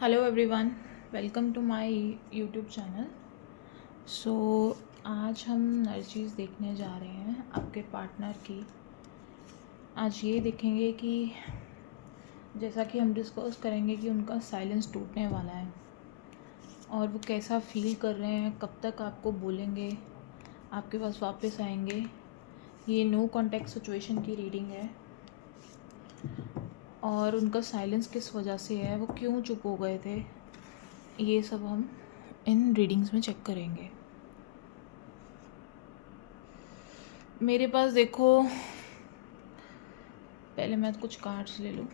Hello everyone, welcome to my YouTube channel. So आज हम नई चीज़ देखने जा रहे हैं आपके पार्टनर की। आज ये देखेंगे कि जैसा कि हम डिस्कस करेंगे कि उनका साइलेंस टूटने वाला है और वो कैसा फील कर रहे हैं, कब तक आपको बोलेंगे, आपके पास वापस आएंगे। ये नो कॉन्टेक्ट सिचुएशन की रीडिंग है और उनका साइलेंस किस वजह से है, वो क्यों चुप हो गए थे, ये सब हम इन रीडिंग्स में चेक करेंगे। मेरे पास देखो, पहले मैं कुछ कार्ड्स ले लूँ।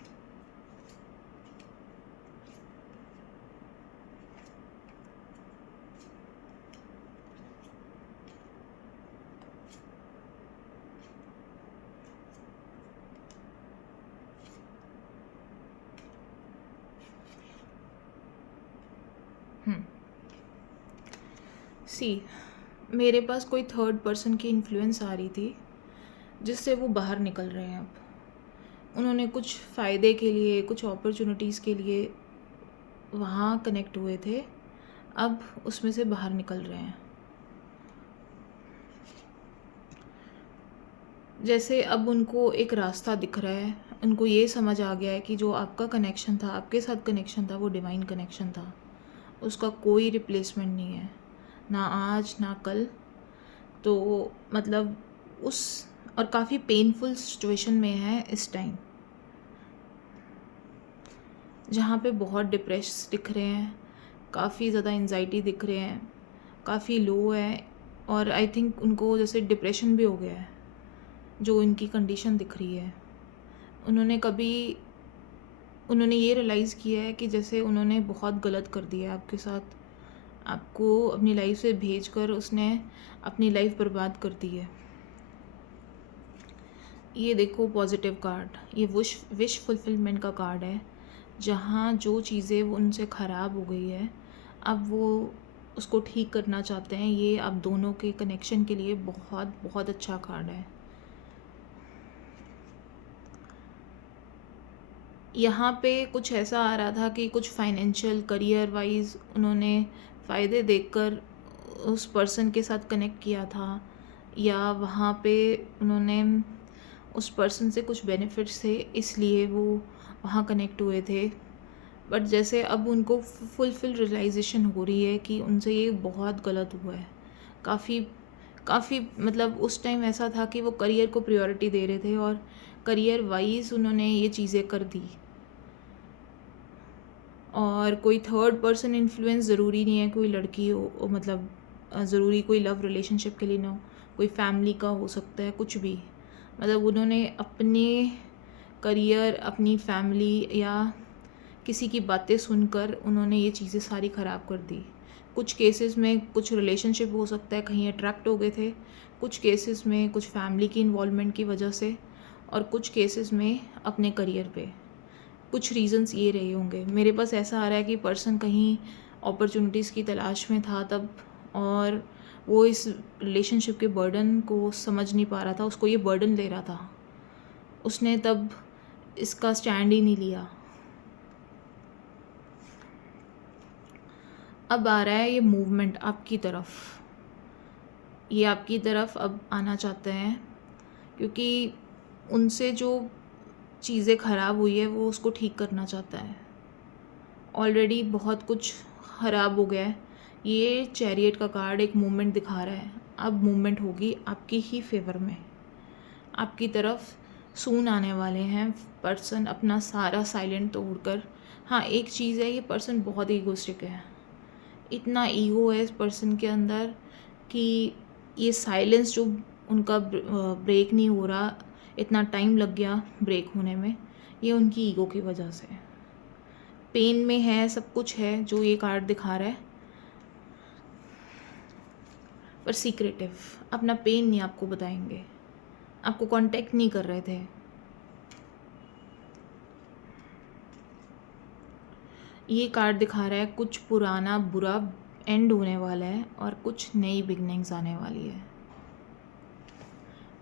सी, मेरे पास कोई थर्ड पर्सन की इन्फ्लुएंस आ रही थी जिससे वो बाहर निकल रहे हैं। अब उन्होंने कुछ फ़ायदे के लिए, कुछ अपॉर्चुनिटीज़ के लिए वहाँ कनेक्ट हुए थे, अब उसमें से बाहर निकल रहे हैं। जैसे अब उनको एक रास्ता दिख रहा है, उनको ये समझ आ गया है कि जो आपका कनेक्शन था, आपके साथ कनेक्शन था, वो डिवाइन कनेक्शन था। उसका कोई रिप्लेसमेंट नहीं है, ना आज ना कल। तो मतलब उस और काफ़ी पेनफुल सिचुएशन में है इस टाइम, जहाँ पे बहुत डिप्रेस दिख रहे हैं, काफ़ी ज़्यादा एंजाइटी दिख रहे हैं, काफ़ी लो है और आई थिंक उनको जैसे डिप्रेशन भी हो गया है जो इनकी कंडीशन दिख रही है। उन्होंने ये रियलाइज़ किया है कि जैसे उन्होंने बहुत गलत कर दिया है आपके साथ, आपको अपनी लाइफ से भेजकर उसने अपनी लाइफ बर्बाद कर दी है। ये देखो पॉजिटिव कार्ड, ये विश फुलफिलमेंट का कार्ड है, जहाँ जो चीज़ें वो उनसे ख़राब हो गई है अब वो उसको ठीक करना चाहते हैं। ये आप दोनों के कनेक्शन के लिए बहुत बहुत अच्छा कार्ड है। यहाँ पे कुछ ऐसा आ रहा था कि कुछ फाइनेंशियल करियर वाइज उन्होंने फ़ायदे देखकर उस पर्सन के साथ कनेक्ट किया था, या वहाँ पे उन्होंने उस पर्सन से कुछ बेनिफिट्स थे इसलिए वो वहाँ कनेक्ट हुए थे। बट जैसे अब उनको फुलफिल रियलाइजेशन हो रही है कि उनसे ये बहुत गलत हुआ है। काफ़ी काफ़ी मतलब उस टाइम ऐसा था कि वो करियर को प्रायोरिटी दे रहे थे और करियर वाइज उन्होंने ये चीज़ें कर दी। और कोई थर्ड पर्सन इन्फ्लुएंस ज़रूरी नहीं है, कोई लड़की हो, मतलब ज़रूरी कोई लव रिलेशनशिप के लिए ना हो, कोई फैमिली का हो सकता है, कुछ भी। मतलब उन्होंने अपने करियर, अपनी फैमिली या किसी की बातें सुनकर उन्होंने ये चीज़ें सारी ख़राब कर दी। कुछ केसेस में कुछ रिलेशनशिप हो सकता है, कहीं अट्रैक्ट हो गए थे, कुछ केसेस में कुछ फैमिली की इन्वॉल्वमेंट की वजह से, और कुछ केसेस में अपने करियर पे। कुछ रीज़न्स ये रहे होंगे। मेरे पास ऐसा आ रहा है कि पर्सन कहीं अपॉर्चुनिटीज़ की तलाश में था तब, और वो इस रिलेशनशिप के बर्डन को समझ नहीं पा रहा था, उसको ये बर्डन ले रहा था, उसने तब इसका स्टैंड ही नहीं लिया। अब आ रहा है ये मूवमेंट आपकी तरफ, ये आपकी तरफ अब आना चाहते हैं क्योंकि उनसे जो चीज़ें ख़राब हुई है वो उसको ठीक करना चाहता है। ऑलरेडी बहुत कुछ ख़राब हो गया है। ये चैरियट का कार्ड एक मूवमेंट दिखा रहा है, अब मूवमेंट होगी आपकी ही फेवर में, आपकी तरफ सून आने वाले हैं पर्सन अपना सारा साइलेंट तोड़कर। हाँ, एक चीज़ है, ये पर्सन बहुत ईगोइस्टिक है, इतना ईगो है इस पर्सन के अंदर कि ये साइलेंस जो उनका ब्रेक नहीं हो रहा, इतना टाइम लग गया ब्रेक होने में, ये उनकी ईगो की वजह से है। पेन में है, सब कुछ है जो ये कार्ड दिखा रहा है, पर सीक्रेटिव, अपना पेन नहीं आपको बताएंगे, आपको कांटेक्ट नहीं कर रहे थे। ये कार्ड दिखा रहा है कुछ पुराना बुरा एंड होने वाला है और कुछ नई बिगनिंग्स आने वाली है।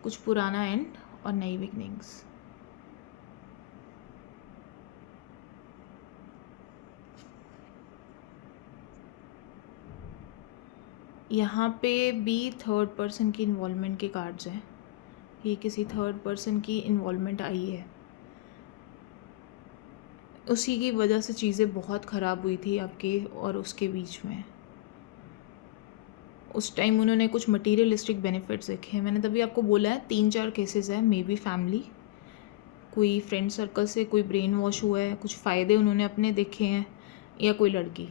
कुछ पुराना एंड और नई बिगनिंग्स। यहाँ पे भी थर्ड पर्सन की इन्वॉल्वमेंट के कार्ड्स हैं। ये किसी थर्ड पर्सन की इन्वॉल्वमेंट आई है, उसी की वजह से चीज़ें बहुत ख़राब हुई थी आपके और उसके बीच में। उस टाइम उन्होंने कुछ मटीरियलिस्टिक बेनिफिट्स देखे हैं। मैंने तभी आपको बोला है 3-4 केसेस है, मे बी फैमिली, कोई फ्रेंड सर्कल से कोई ब्रेन वॉश हुआ है, कुछ फ़ायदे उन्होंने अपने देखे हैं, या कोई लड़की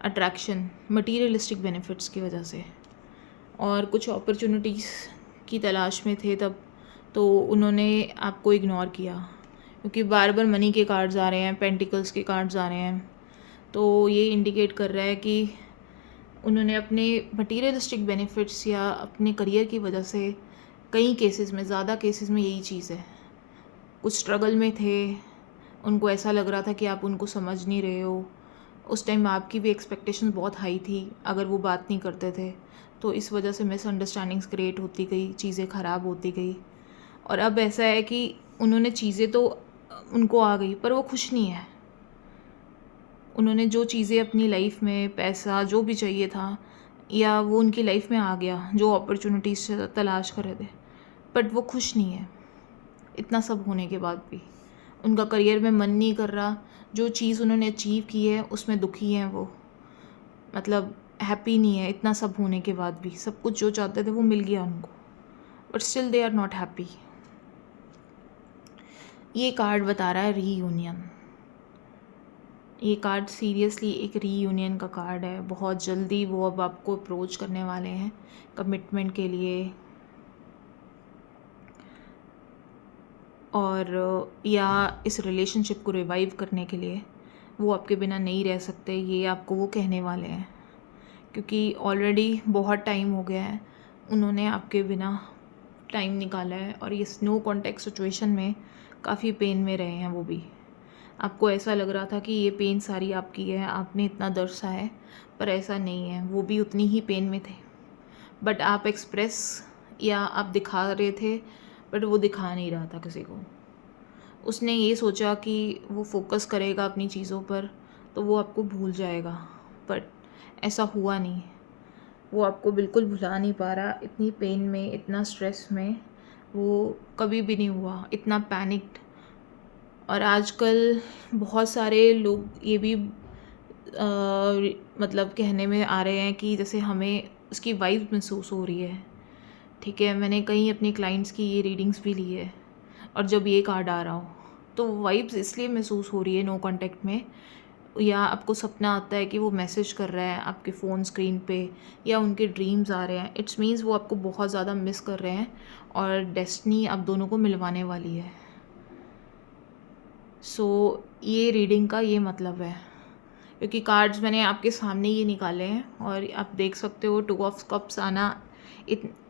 अट्रैक्शन मटीरियलिस्टिक बेनिफिट्स की वजह से, और कुछ अपॉर्चुनिटीज़ की तलाश में थे तब, तो उन्होंने आपको इग्नोर किया क्योंकि बार बार मनी के कार्ड्स आ रहे हैं, पेंटिकल्स के कार्ड्स आ रहे हैं। तो ये इंडिकेट कर रहा है कि उन्होंने अपने मटीरियलिस्टिक बेनिफिट्स या अपने करियर की वजह से, कई केसेस में, ज़्यादा केसेस में यही चीज़ है, कुछ स्ट्रगल में थे, उनको ऐसा लग रहा था कि आप उनको समझ नहीं रहे हो। उस टाइम आपकी भी एक्सपेक्टेशंस बहुत हाई थी अगर वो बात नहीं करते थे, तो इस वजह से मिसअंडरस्टैंडिंग्स क्रिएट होती गई, चीज़ें ख़राब होती गई। और अब ऐसा है कि उन्होंने चीज़ें तो उनको आ गई पर वो खुश नहीं है। उन्होंने जो चीज़ें अपनी लाइफ में, पैसा जो भी चाहिए था, या वो उनकी लाइफ में आ गया, जो अपॉर्चुनिटीज़ तलाश कर रहे थे, बट वो खुश नहीं है। इतना सब होने के बाद भी उनका करियर में मन नहीं कर रहा, जो चीज़ उन्होंने अचीव की है उसमें दुखी हैं वो, मतलब हैप्पी नहीं है। इतना सब होने के बाद भी सब कुछ जो चाहते थे वो मिल गया उनको, but still they are not happy. ये कार्ड बता रहा है रीयूनियन। ये कार्ड सीरियसली एक रीयूनियन का कार्ड है। बहुत जल्दी वो अब आपको अप्रोच करने वाले हैं कमिटमेंट के लिए, और या इस रिलेशनशिप को रिवाइव करने के लिए। वो आपके बिना नहीं रह सकते, ये आपको वो कहने वाले हैं, क्योंकि ऑलरेडी बहुत टाइम हो गया है उन्होंने आपके बिना टाइम निकाला है, और ये नो कॉन्टैक्ट सिचुएशन में काफ़ी पेन में रहे हैं वो भी। आपको ऐसा लग रहा था कि ये पेन सारी आपकी है, आपने इतना दर्द सहा है, पर ऐसा नहीं है, वो भी उतनी ही पेन में थे, बट आप एक्सप्रेस या आप दिखा रहे थे, बट वो दिखा नहीं रहा था किसी को। उसने ये सोचा कि वो फोकस करेगा अपनी चीज़ों पर तो वो आपको भूल जाएगा, बट ऐसा हुआ नहीं। वो आपको बिल्कुल भुला नहीं पा रहा। इतनी पेन में, इतना स्ट्रेस में वो कभी भी नहीं हुआ, इतना पैनिक्ड। और आजकल बहुत सारे लोग ये भी मतलब कहने में आ रहे हैं कि जैसे हमें उसकी वाइब महसूस हो रही है। ठीक है, मैंने कई अपने क्लाइंट्स की ये रीडिंग्स भी ली है, और जब ये कार्ड आ रहा हो तो वाइब्स इसलिए महसूस हो रही है नो कांटेक्ट में, या आपको सपना आता है कि वो मैसेज कर रहा है आपके फ़ोन स्क्रीन पे, या उनके ड्रीम्स आ रहे हैं, इट्स मीन्स वो आपको बहुत ज़्यादा मिस कर रहे हैं और डेस्टिनी आप दोनों को मिलवाने वाली है। सो ये रीडिंग का ये मतलब है, क्योंकि कार्ड्स मैंने आपके सामने ये निकाले हैं और आप देख सकते हो 2 ऑफ कप्स आना,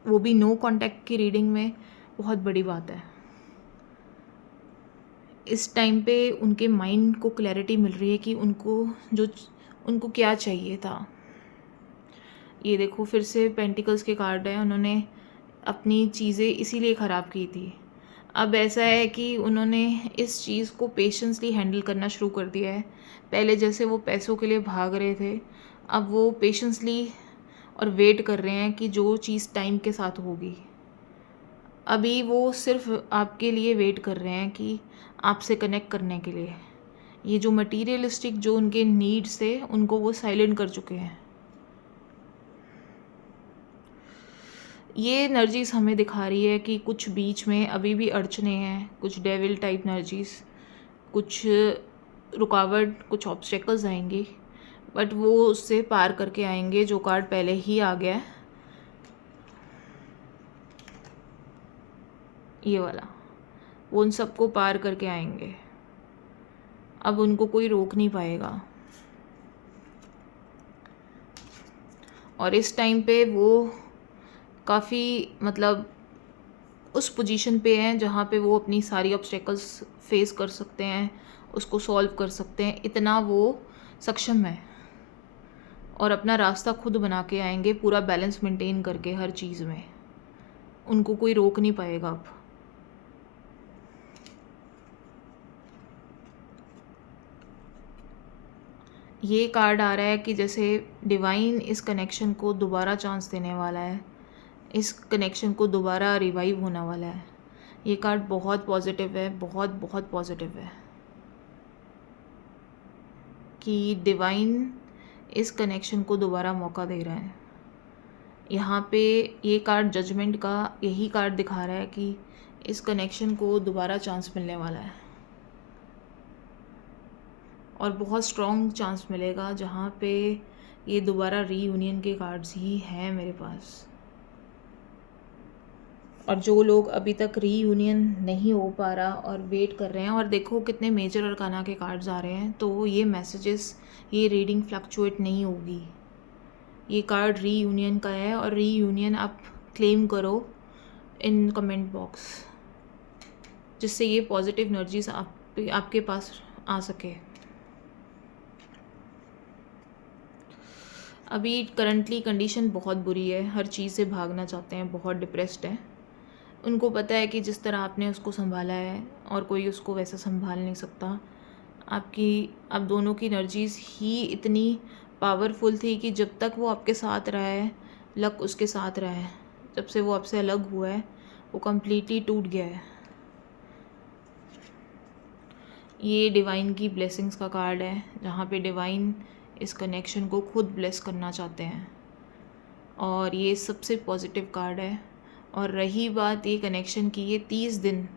वो भी नो कांटेक्ट की रीडिंग में, बहुत बड़ी बात है। इस टाइम पे उनके माइंड को क्लैरिटी मिल रही है कि उनको क्या चाहिए था। ये देखो फिर से पेंटिकल्स के कार्ड है, उन्होंने अपनी चीज़ें इसीलिए ख़राब की थी। अब ऐसा है कि उन्होंने इस चीज़ को पेशेंसली हैंडल करना शुरू कर दिया है। पहले जैसे वो पैसों के लिए भाग रहे थे, अब वो पेशेंसली और वेट कर रहे हैं कि जो चीज़ टाइम के साथ होगी। अभी वो सिर्फ आपके लिए वेट कर रहे हैं कि आपसे कनेक्ट करने के लिए। ये जो मटीरियलिस्टिक जो उनके नीड्स थे उनको वो साइलेंट कर चुके हैं। ये एनर्जीज़ हमें दिखा रही है कि कुछ बीच में अभी भी अड़चने हैं, कुछ डेविल टाइप एनर्जीज़, कुछ रुकावट, कुछ ऑब्स्टेकल्स आएंगी, बट वो उससे पार करके आएंगे। जो कार्ड पहले ही आ गया है, ये वाला, वो उन सबको पार करके आएंगे। अब उनको कोई रोक नहीं पाएगा, और इस टाइम पे वो काफ़ी मतलब उस पोजीशन पे हैं जहाँ पे वो अपनी सारी ऑब्स्टेकल्स फेस कर सकते हैं, उसको सॉल्व कर सकते हैं, इतना वो सक्षम है, और अपना रास्ता खुद बना के आएंगे, पूरा बैलेंस मेंटेन करके हर चीज़ में। उनको कोई रोक नहीं पाएगा अब। ये कार्ड आ रहा है कि जैसे डिवाइन इस कनेक्शन को दोबारा चांस देने वाला है, इस कनेक्शन को दोबारा रिवाइव होने वाला है। ये कार्ड बहुत पॉजिटिव है, बहुत बहुत पॉजिटिव है कि डिवाइन इस कनेक्शन को दोबारा मौका दे रहा है। यहाँ पे ये कार्ड जजमेंट का यही कार्ड दिखा रहा है कि इस कनेक्शन को दोबारा चांस मिलने वाला है और बहुत स्ट्रॉन्ग चांस मिलेगा, जहाँ पे ये दोबारा रीयूनियन के कार्ड्स ही हैं मेरे पास। और जो लोग अभी तक रीयूनियन नहीं हो पा रहा और वेट कर रहे हैं, और देखो कितने मेजर अरकाना के कार्ड्स आ रहे हैं, तो ये मैसेजेस, ये रीडिंग फ्लक्चुएट नहीं होगी। ये कार्ड रीयूनियन का है और रीयूनियन आप क्लेम करो इन कमेंट बॉक्स, जिससे ये पॉजिटिव एनर्जीज आपके पास आ सके। अभी करंटली कंडीशन बहुत बुरी है, हर चीज़ से भागना चाहते हैं, बहुत डिप्रेस्ड है। उनको पता है कि जिस तरह आपने उसको संभाला है और कोई उसको वैसा संभाल नहीं सकता। आप दोनों की एनर्जीज़ ही इतनी पावरफुल थी कि जब तक वो आपके साथ रहा है, लक उसके साथ रहा है। जब से वो आपसे अलग हुआ है, वो कम्प्लीटली टूट गया है। ये डिवाइन की ब्लेसिंग्स का कार्ड है, जहाँ पे डिवाइन इस कनेक्शन को खुद ब्लेस करना चाहते हैं, और ये सबसे पॉजिटिव कार्ड है। और रही बात ये कनेक्शन की, ये 30 दिन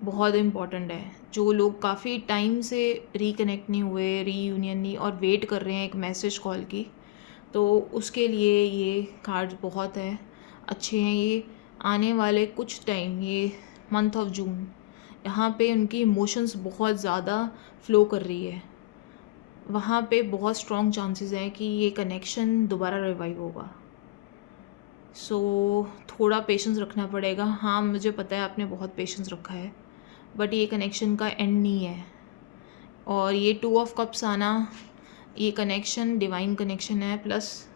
बहुत इम्पॉर्टेंट है। जो लोग काफ़ी टाइम से रिकनेक्ट नहीं हुए, रीयूनियन नहीं, और वेट कर रहे हैं एक मैसेज कॉल की, तो उसके लिए ये कार्ड बहुत है अच्छे हैं। ये आने वाले कुछ टाइम, ये मंथ ऑफ जून, यहाँ पे उनकी इमोशंस बहुत ज़्यादा फ्लो कर रही है। वहाँ पे बहुत स्ट्रॉन्ग चांसेस हैं कि ये कनेक्शन दोबारा रिवाइव होगा। सो थोड़ा पेशेंस रखना पड़ेगा। हाँ, मुझे पता है आपने बहुत पेशेंस रखा है, बट ये कनेक्शन का एंड नहीं है। और ये 2 ऑफ कप्स आना, ये कनेक्शन डिवाइन कनेक्शन है, प्लस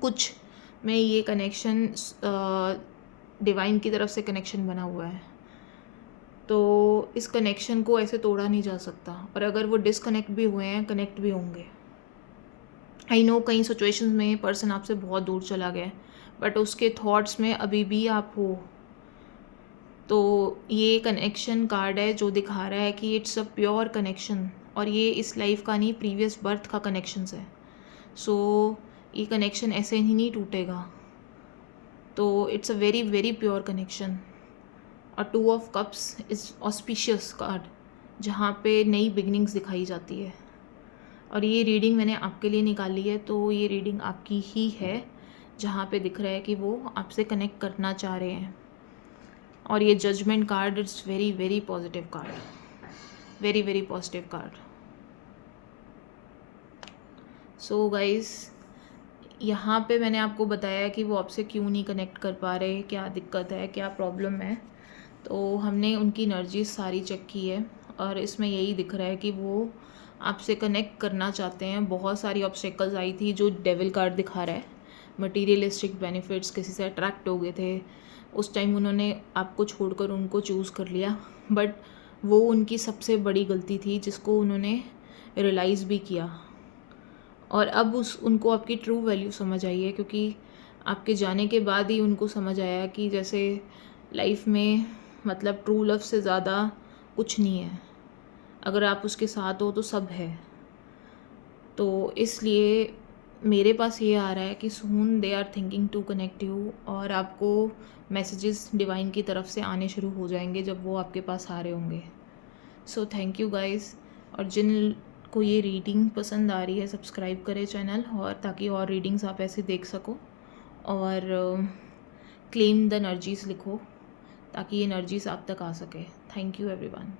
कुछ में ये कनेक्शन डिवाइन की तरफ से कनेक्शन बना हुआ है, तो इस कनेक्शन को ऐसे तोड़ा नहीं जा सकता। और अगर वो डिसकनेक्ट भी हुए हैं, कनेक्ट भी होंगे। आई नो कई सिचुएशंस में पर्सन आपसे बहुत दूर चला गया है, बट उसके थॉट्स में अभी भी आप हो। तो ये कनेक्शन कार्ड है जो दिखा रहा है कि इट्स अ प्योर कनेक्शन, और ये इस लाइफ का नहीं, प्रीवियस बर्थ का कनेक्शन है। सो ये कनेक्शन ऐसे ही नहीं टूटेगा। तो it's a very very pure connection. और 2 of cups is auspicious card, जहाँ पे नई बिगनिंग्स दिखाई जाती है। और ये रीडिंग मैंने आपके लिए निकाली है, तो ये रीडिंग आपकी ही है, जहाँ पे दिख रहा है कि वो आपसे कनेक्ट करना चाह रहे हैं। और ये judgement card, it's very very positive card, very very positive card. So guys, यहाँ पे मैंने आपको बताया कि वो आपसे क्यों नहीं कनेक्ट कर पा रहे, क्या दिक्कत है, क्या प्रॉब्लम है। तो हमने उनकी एनर्जी सारी चेक की है, और इसमें यही दिख रहा है कि वो आपसे कनेक्ट करना चाहते हैं। बहुत सारी ऑब्स्टेकल्स आई थी, जो डेविल कार्ड दिखा रहा है, मटीरियलिस्टिक बेनिफिट्स, किसी से अट्रैक्ट हो गए थे, उस टाइम उन्होंने आपको छोड़कर उनको चूज़ कर लिया, बट वो उनकी सबसे बड़ी गलती थी, जिसको उन्होंने रियलाइज़ भी किया। और अब उनको आपकी ट्रू वैल्यू समझ आई है, क्योंकि आपके जाने के बाद ही उनको समझ आया कि जैसे लाइफ में मतलब ट्रू लव से ज़्यादा कुछ नहीं है। अगर आप उसके साथ हो तो सब है। तो इसलिए मेरे पास ये आ रहा है कि soon they are thinking to connect you, और आपको मैसेजेस डिवाइन की तरफ से आने शुरू हो जाएंगे जब वो आपके पास आ रहे होंगे। So thank you guys. और जिन को ये रीडिंग पसंद आ रही है, सब्सक्राइब करें चैनल, और ताकि और रीडिंग्स आप ऐसे देख सको। और क्लेम द एनर्जीज़ लिखो, ताकि ये एनर्जीज़ आप तक आ सके। Thank you everyone.